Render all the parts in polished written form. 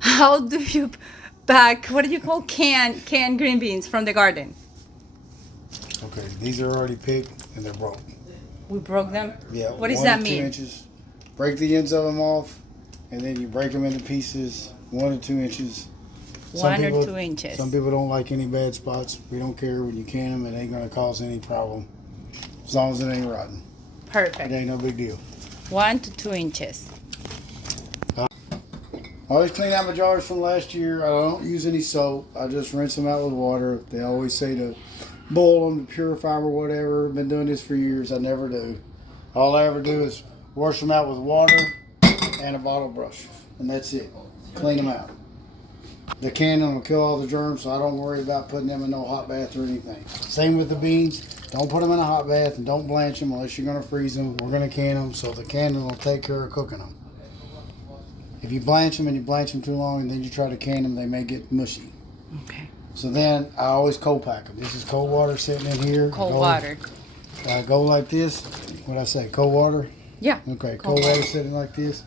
How do you pack, what do you call canned green beans from the garden? Okay, these are already picked and they're broke. We broke them? Yeah, What does 1 that to 2 mean? inches. Break the ends of them off, and then you break them into pieces, 1 to 2 inches. 1 or 2 inches. Some people don't like any bad spots. We don't care when you can them. It ain't gonna cause any problem, as long as it ain't rotten. It Perfect. ain't no big deal. 1 to 2 inches. I always clean out my jars from last year. I don't use any soap. I just rinse them out with water. They always say to boil them to purify them or whatever. Been doing this for years. I never do. All I ever do is wash them out with water and a bottle brush, and that's it. Clean them out. The canning will kill all the germs, so I don't worry about putting them in no hot bath or anything. Same with the beans. Don't put them in a hot bath and don't blanch them unless you're going to freeze them. We're going to can them, so the canning will take care of cooking them. If you blanch them and you blanch them too long and then you try to can them, they may get mushy. Okay. So then I always cold pack them. This is cold water sitting in here. Cold water. Go like this. What'd I say? Cold water? Yeah. Okay, cold water sitting like this.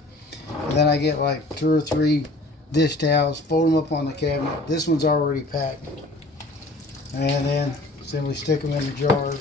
And then I get like 2 or 3 dish towels, fold them up on the cabinet. This one's already packed. And then simply stick them in the jar.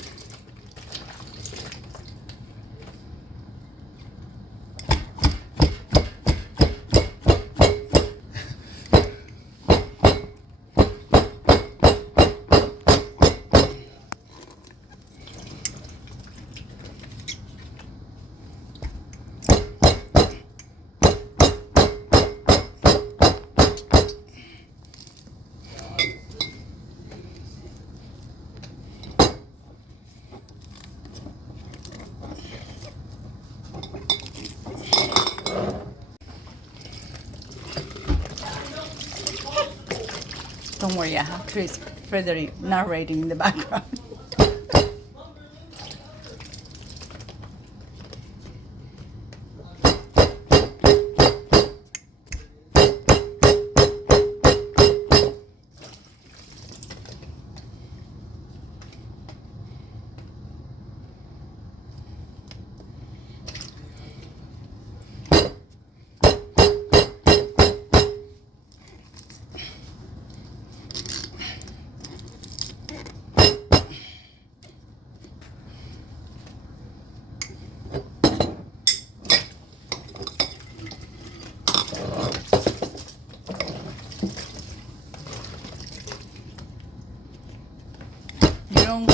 Don't worry, I have Chris Frederick narrating in the background.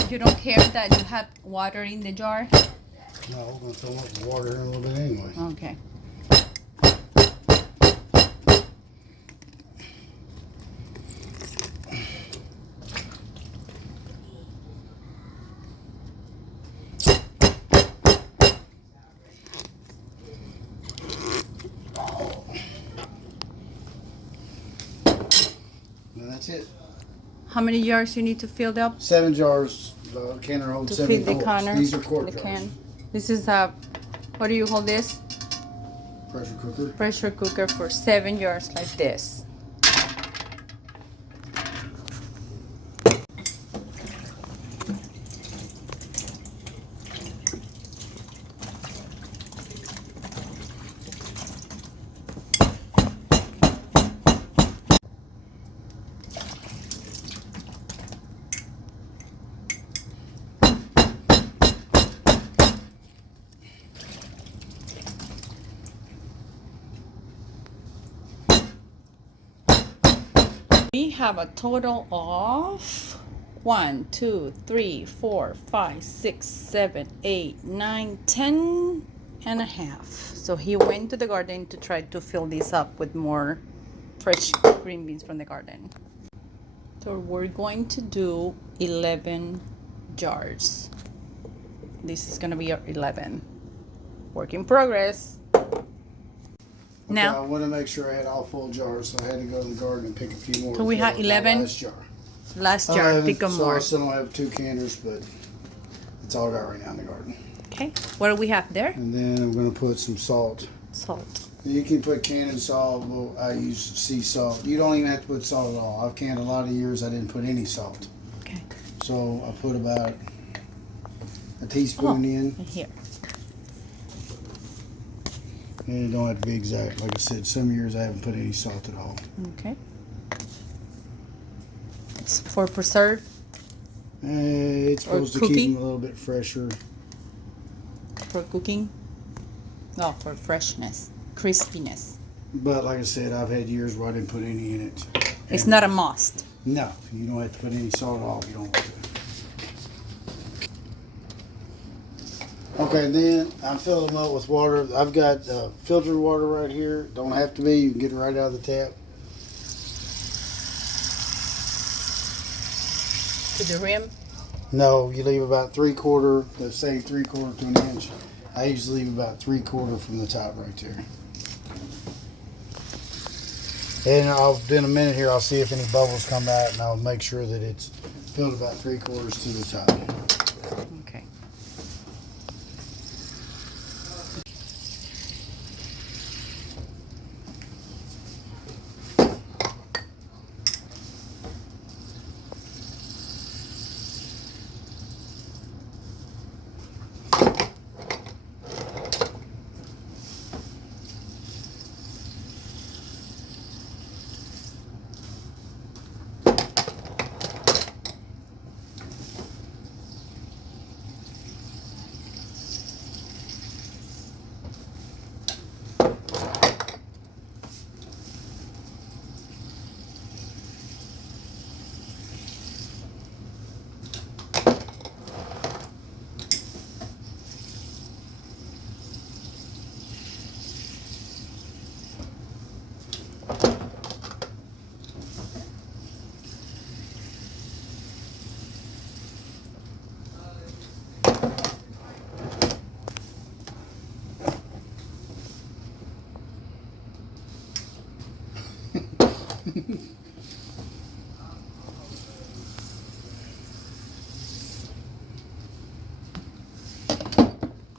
You don't care that you have water in the jar? No, we're going to fill up the water in a little bit anyway. Okay. And that's it. How many jars you need to fill up 7 jars. The canner holds to 7 feed the quarts. corner? These are quart the jars. can. This is a, what do you hold this? Pressure cooker. Pressure cooker for 7 jars like this. We have a total of 1, 2, 3, 4, 5, 6, 7, 8, 9, 10 and a half. So he went to the garden to try to fill this up with more fresh green beans from the garden. So we're going to do 11 jars. This is going to be our 11. Work in progress. Okay, Now, I want to make sure I had all full jars, so I had to go to the garden and pick a few more. So we had 11? Last jar. last jar, 11, pick 'em so I more. still don't have 2 canners, but that's all I got right now in the garden. Okay, what do we have there? And then I'm going to put some salt. Salt. You can put canned salt. Well, I use sea salt. You don't even have to put salt at all. I've canned a lot of years. I didn't put any salt. Okay. So I put about a teaspoon in. Here. And it don't have to be exact. Like I said, some years I haven't put any salt at all. Okay. It's for preserve. It's supposed to keep them a little bit fresher. For cooking. No, for freshness, crispiness. But like I said, I've had years where I didn't put any in it. It's not a must. No, you don't have to put any salt at all if you don't want to. Okay, then I'm filling them up with water. I've got filtered water right here. Don't have to be. You can get it right out of the tap. To the rim? No, you leave about 3/4. Let's say 3/4 to an inch. I usually leave about 3/4 from the top right there. And in a minute here, I'll see if any bubbles come out, and I'll make sure that it's filled about 3/4 to the top. Okay.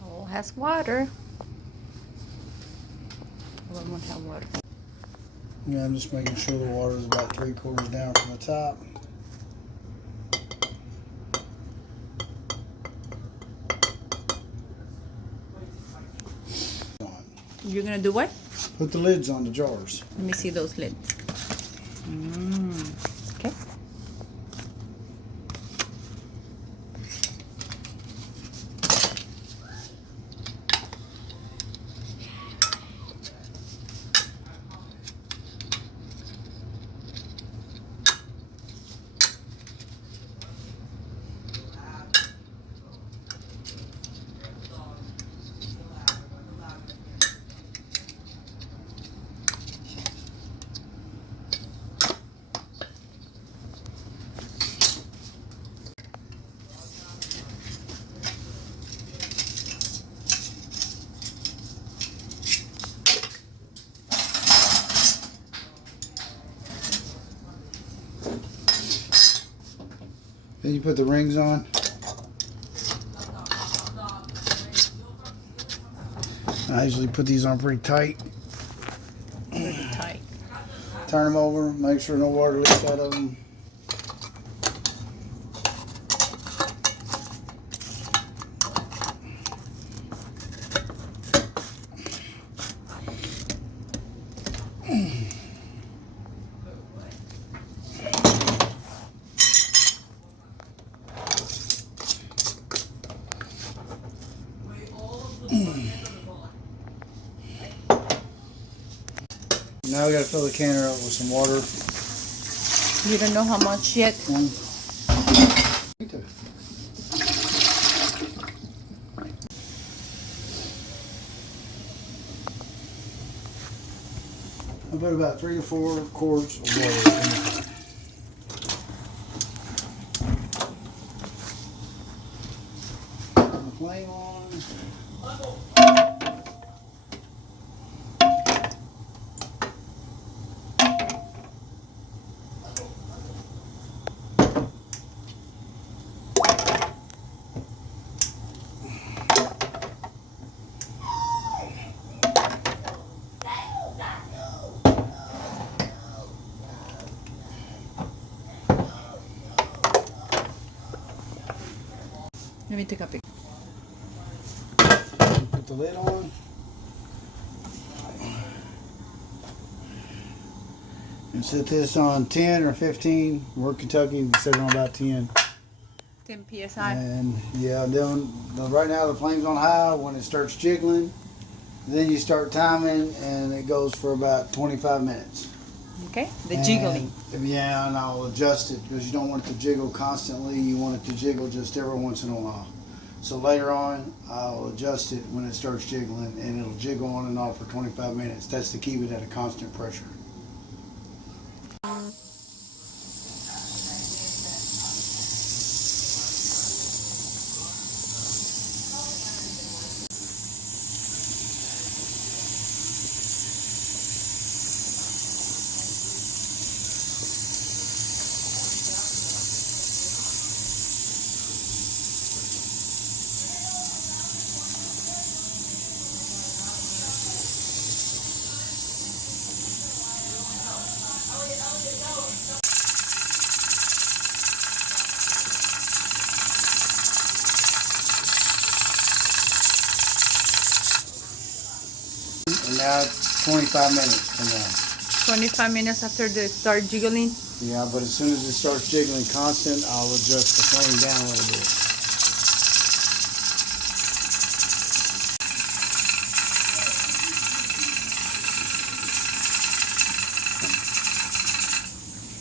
All has water. All won't have water. Yeah, I'm just making sure the water is about 3/4 down from the top. You're gonna do what? Put the lids on the jars. Let me see those lids. Okay. Then you put the rings on. I usually put these on pretty tight. Pretty tight. Turn them over, make sure no water leaks out of them. Now we got to fill the canner up with some water. You don't know how much yet? Me too. I put about 3 to 4 quarts of water in it. Turn the flame on. Let me take a picture. Put the lid on. And set this on 10 or 15. We're Kentucky, you can set it on about 10. 10 psi. And yeah, then right now the flame's on high. When it starts jiggling, then you start timing, and it goes for about 25 minutes. Okay, the jiggling. Yeah, and I'll adjust it because you don't want it to jiggle constantly. You want it to jiggle just every once in a while. So later on, I'll adjust it when it starts jiggling, and it'll jiggle on and off for 25 minutes. That's to keep it at a constant pressure. And now it's 25 minutes from now. 25 minutes after they start jiggling. Yeah, but as soon as it starts jiggling constant, I'll adjust the flame down a little bit.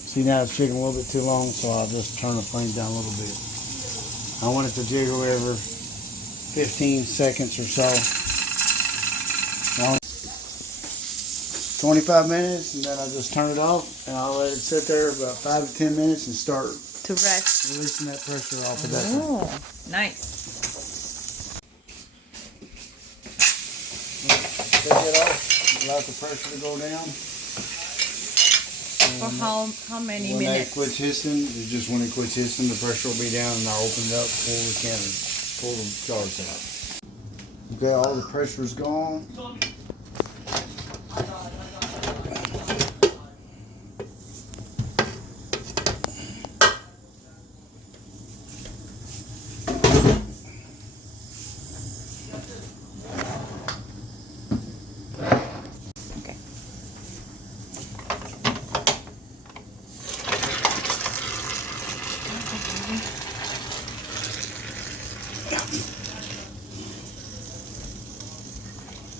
See, now it's jiggling a little bit too long, so I'll just turn the flame down a little bit. I want it to jiggle every 15 seconds or so. 25 minutes, and then I just turn it off, and I'll let it sit there about 5 to 10 minutes and start To rest. releasing that pressure off of that. Oh, nice. Take it off, allow the pressure to go down. For how many When minutes? it quits hissing, it's just when it quits hissing, the pressure will be down, and I'll open it up, pull the jars out. Okay, all the pressure's gone. Okay.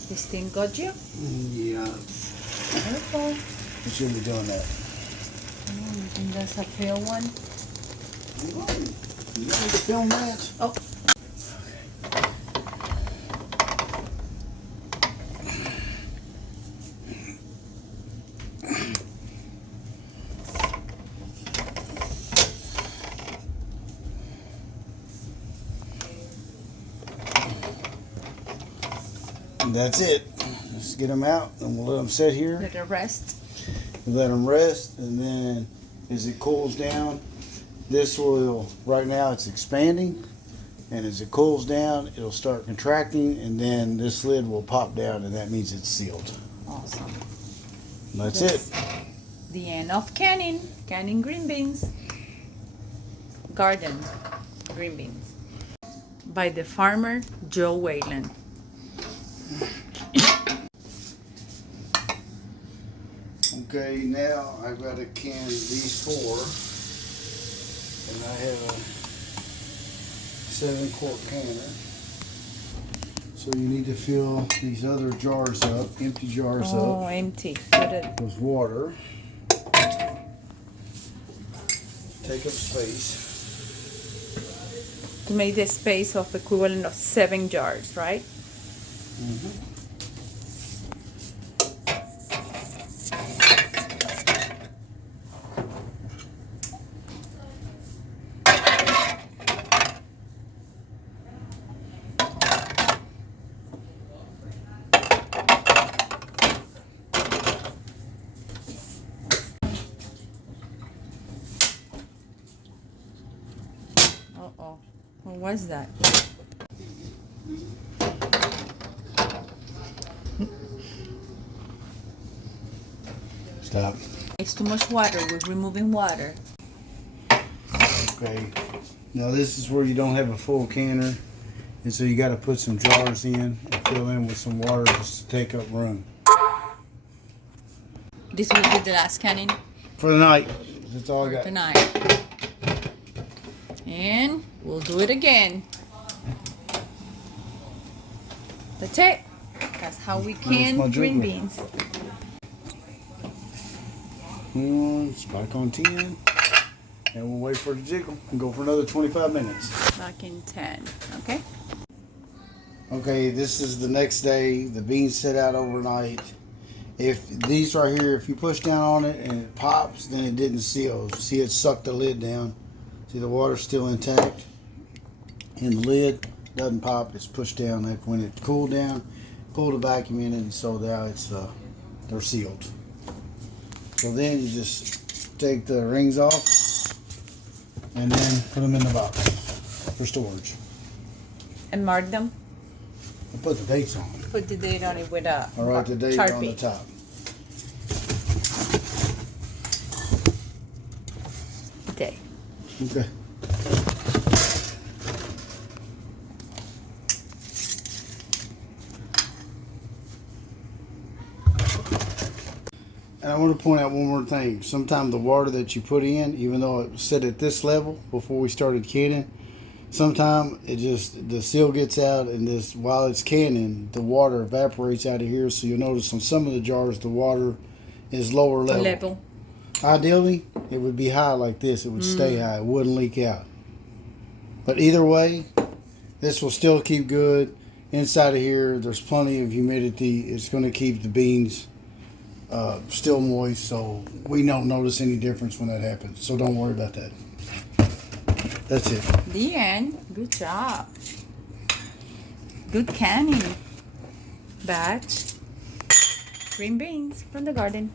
This thing got you? Yeah, Careful. you shouldn't be doing that. You think that's a fail one? You don't need to film that. Oh. And that's it. Let's get them out, and we'll let them sit here. Let it rest. Let them rest, and then as it cools down, this will, right now it's expanding, and as it cools down, it'll start contracting, and then this lid will pop down, and that means it's sealed. Awesome. And that's Yes. it. The end of canning green beans. Garden green beans. By the farmer Joe Wayland. Okay, now I've got to can these 4, and I have a 7-quart canner. So you need to fill these other jars up, empty jars Oh, up, empty. Put it. with water. Take up space. To make the space of equivalent of 7 jars, right? Mm-hmm. Uh-oh. What was that? Stop. It's too much water. We're removing water. Okay. Now this is where you don't have a full canner, and so you got to put some jars in and fill in with some water just to take up room. This will be the last canning for the night. That's all I for got. tonight. And we'll do it again. That's it. That's how we can my green jiggler. beans. It's back on 10. And we'll wait for it to jiggle and go for another 25 minutes. Back in 10. Okay. Okay, this is the next day. The beans sit out overnight. If these right here, if you push down on it and it pops, then it didn't seal. See, it sucked the lid down. See, the water's still intact. And the lid doesn't pop. It's pushed down. Like when it cooled down, pulled the vacuum in it, and so now it's they're sealed. So then you just take the rings off and then put them in the box for storage. And mark them. I put the dates on it. Put the date on it with a I'll write the date Sharpie. on the top. Day. Okay. And I want to point out one more thing. Sometimes the water that you put in, even though it set at this level before we started canning, sometimes it just, the seal gets out, and this, while it's canning, the water evaporates out of here. So you'll notice on some of the jars the water is lower level. Ideally, it would be high like this. It would stay high. It wouldn't leak out. But either way, this will still keep good. Inside of here, there's plenty of humidity. It's going to keep the beans still moist, so we don't notice any difference when that happens. So don't worry about that. That's it. The end. Good job. Good canning. Batch. Green beans from the garden.